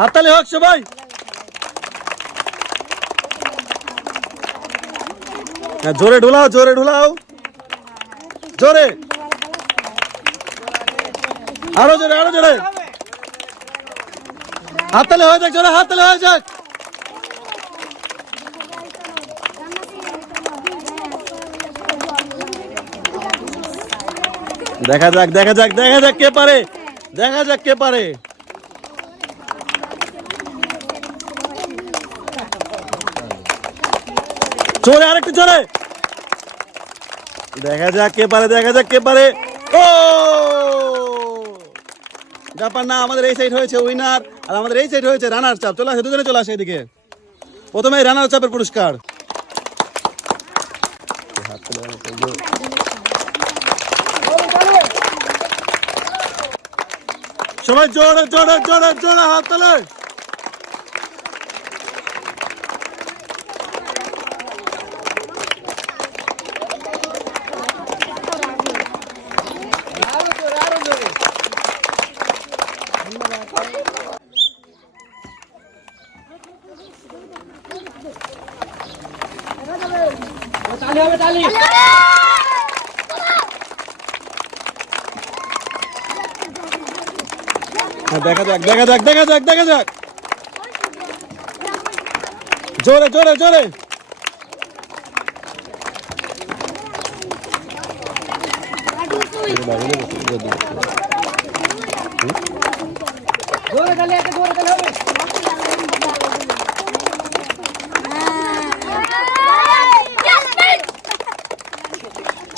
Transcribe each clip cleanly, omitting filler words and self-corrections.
হাততালি হোক সবাই। জোরে ঢুলাও, জোরে ঢুলাও, জোরে, আরো জোরে, আরো জোরে। হাততালি হয়ে যাক, জোরে হাততালি হয়ে যাক। দেখা যাক, দেখা যাক, দেখা যাক কে পারে, দেখা যাক কে পারে। জোরে, আরেকটু জোরে। দেখা যাক কে পারে, দেখা যাক কে পারে। ও ব্যাপার না, আমাদের এই সাইড হয়েছে উইনার আর আমাদের এই সাইড হয়েছে রানার চাপ। চলে আসে, দুজনে চলে আসে এদিকে। প্রথমে রানার চাপের পুরস্কার। সবাই জোরে জোরে জোরে জোরে হাত তোলে। দেখা যাক, দেখা যাক, দেখা যাক, দেখা যাক। জোরে জোরে জোরে।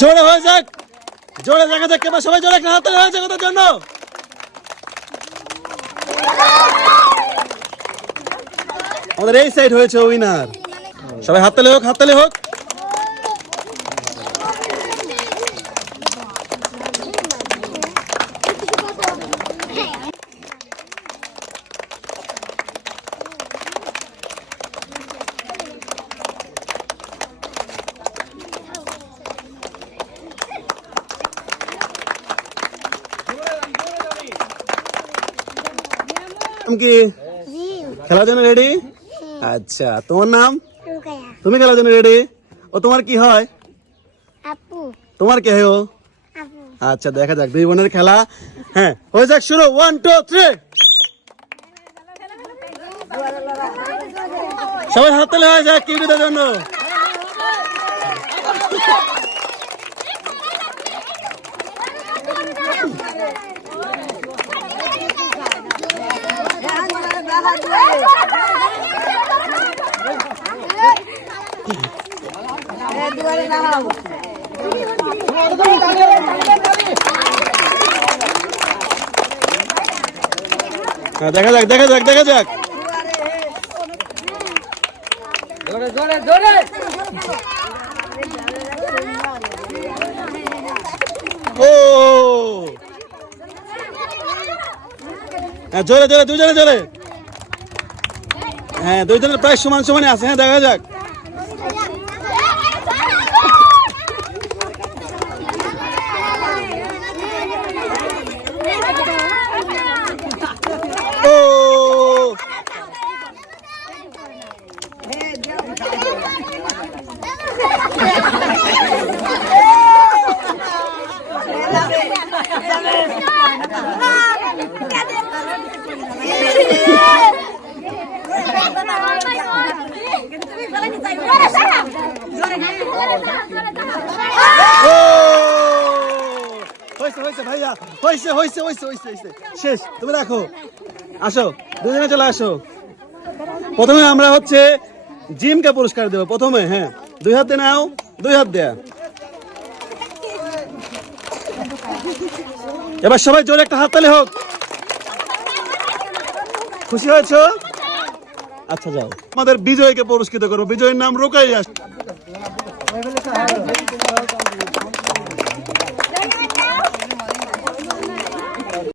জোরে হয়ে যাক, জোরে দেখা যাক কেবল। সবাই জোরে হাত তালি হয়েছে কত জন্য। আমাদের এই সাইড হয়েছে উইনার। সবাই হাততালি হোক, হাততালি হোক। কি খেলার জন্য রেডি? আচ্ছা, তোমার নাম? তুমি খেলার জন্য রেডি? ও তোমার কি হয়? আপু। তোমার কে হয় ও? আপু। আচ্ছা, দেখা যাক দুই বোনের খেলা। হ্যাঁ, হয়ে যাক শুরু। 1 2 3। সবাই হাততালি হয়ে যাক কিউটের জন্য। দেখা যাক, দেখা যাক, দেখা যাক। ও হ্যাঁ, জোরে জোরে, দুজনে জোরে। হ্যাঁ, দুইজনের প্রায় সমান সমানে আছে। হ্যাঁ, দেখা যাক। ও হয়েছে ভাইয়া, হয়েছে হয়েছে হয়েছে হয়েছে হয়েছে। শেষ, তুমি রাখো। আসো, দুজনে চলে আসো। প্রথমে আমরা হচ্ছে জিমকে পুরস্কার দেবো প্রথমে। হ্যাঁ, দুই হাত দিয়ে নাও, দুই হাত দেয়া। এবার সবাই জোরে একটা হাততালি হোক। খুশি হয়েছো? আচ্ছা, যাও। আমাদের বিজয়কে পুরস্কৃত করবো। বিজয়ের নাম রোকাইয়া।